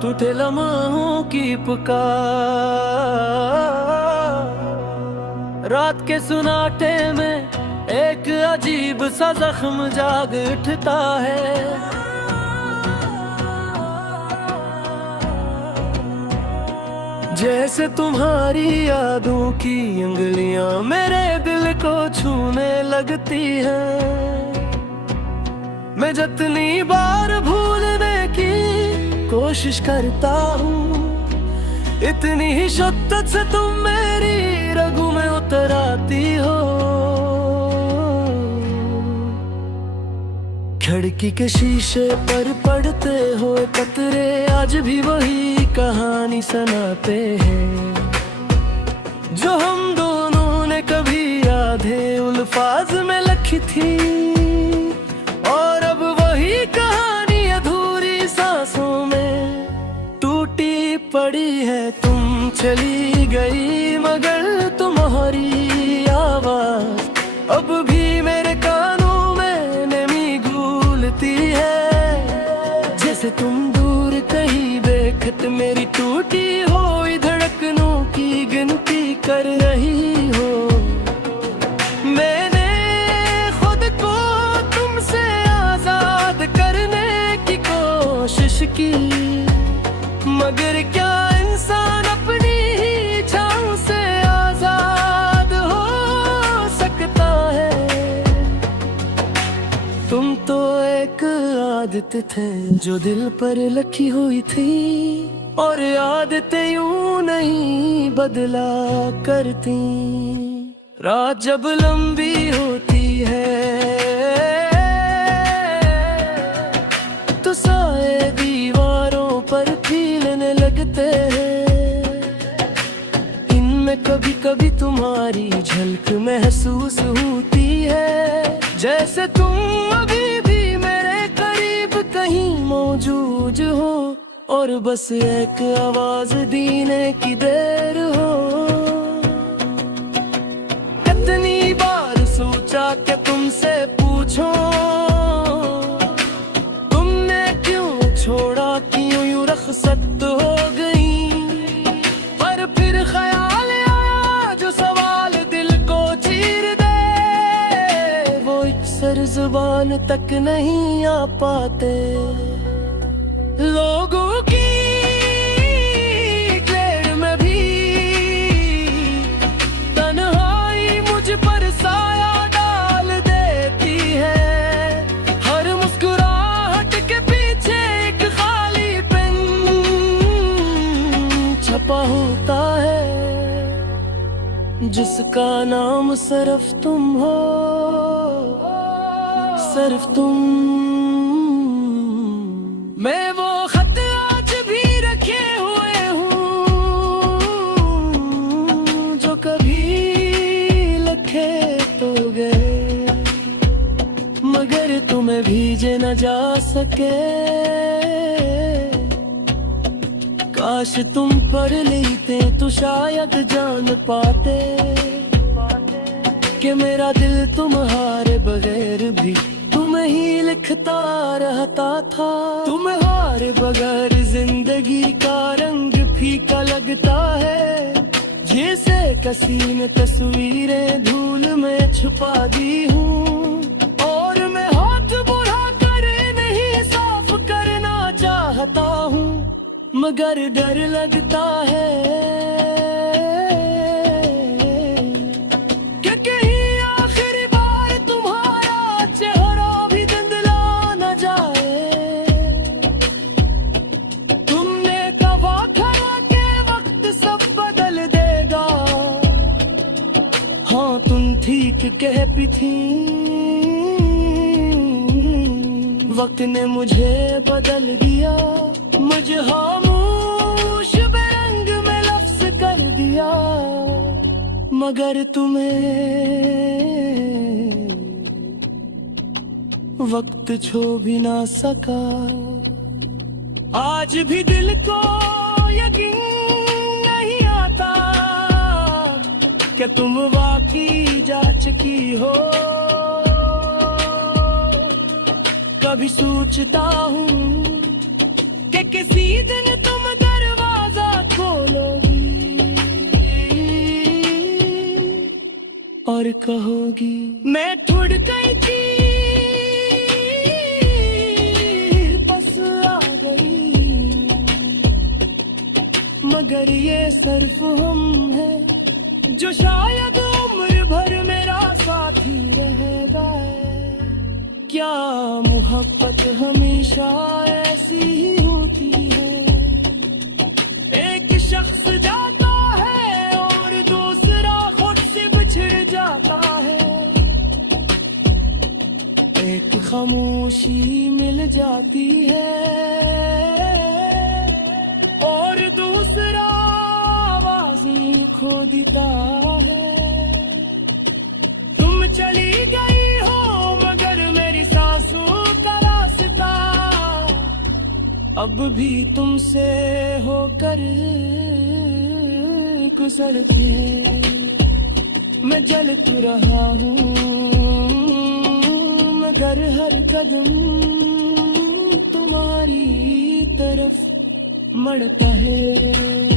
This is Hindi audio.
टूटे लम्हों की पुकार, रात के सुनाटे में एक अजीब सा जख्म जाग उठता है। जैसे तुम्हारी यादों की उंगलियां मेरे दिल को छूने लगती हैं। मैं जितनी बार भूलने की कोशिश करता हूँ, इतनी ही शिद्दत से तुम मेरी रगों में उतर आती हो। खिड़की के शीशे पर पड़ते हुए कतरे आज भी वही कहानी सुनाते हैं, जो हम दोनों ने कभी आधे अल्फाज में लिखी थी। और अब वही कहानी अधूरी सांसों में टूटी पड़ी है। तुम चली गई मगर तुम्हारी आवाज अब भी मेरे कानों में नमी घूलती है। जैसे तुम दूर कहीं बेखत मेरी टूटी हुई धड़कनों की गिनती कर रही हो। मैंने खुद को तुमसे आजाद करने की कोशिश की, मगर क्या इंसान अपनी ही छाँव से आजाद हो सकता है। तुम तो एक आदत थे जो दिल पर लिखी हुई थी, और आदतें यूं नहीं बदला करती। रात जब लंबी होती है तो साए दीवारों पर खिलने लगते हैं। इनमें कभी कभी तुम्हारी झलक महसूस होती है, जैसे तुम अभी भी मेरे करीब कहीं मौजूद हो, और बस एक आवाज देने की देर हो। कितनी बार सोचा कि तुमसे पूछूं, तुमने क्यों छोड़ा, क्यों यूं रख्सत हो गई। पर फिर ख्याल आया जो सवाल दिल को चीर दे, वो अक्सर जुबान तक नहीं आ पाते। लोगों की क्लेड में भी तन्हाई मुझ पर साया डाल देती है। हर मुस्कुराहट के पीछे एक खाली पेन छपा होता है, जिसका नाम सिर्फ तुम हो, सिर्फ तुम। मैं वो खत आज भी रखे हुए हूँ जो कभी लिखे तो गए, मगर तुम्हें भेजे न जा सके। काश तुम पढ़ लेते तो शायद जान पाते कि मेरा दिल तुम्हारे बगैर भी तुम्हें ही लिखता रहता था। तुम्हारे बगैर जिंदगी का रंग फीका लगता है, जैसे किसी ने तस्वीरें धूल में छुपा दी हूँ। और मैं हाथ बुरा कर नहीं साफ करना चाहता हूँ, मगर डर लगता है कि कहीं आखिरी बार तुम्हारा चेहरा भी धुंधला न जाए। तुमने कहा था कि वक्त सब बदल देगा, हाँ तुम ठीक कहती थी। वक्त ने मुझे बदल दिया, मुझे खामोश बेरंग में लफ्ज कर दिया, मगर तुम्हें वक्त छो भी ना सका। आज भी दिल को यकीन नहीं आता क्या तुम वाकई जा चुकी हो? कभी सोचता हूँ कि किसी दिन तुम दरवाजा खोलोगी और कहोगी मैं ठुड़ गई थी, बस आ गई। मगर ये सिर्फ हम है जो शायद उम्र भर मेरा साथी रहेगा। क्या मोहब्बत हमेशा ऐसी ही होती है? एक शख्स जाता है और दूसरा खुद से बिछड़ जाता है। एक खामोशी मिल जाती है और दूसरा आवाज़ें खो देता है। तुम चली गई हो मगर मेरी सांसों का रास्ता अब भी तुमसे होकर गुजरते। मैं जलता रहा हूँ मगर हर कदम तुम्हारी तरफ मड़ता है।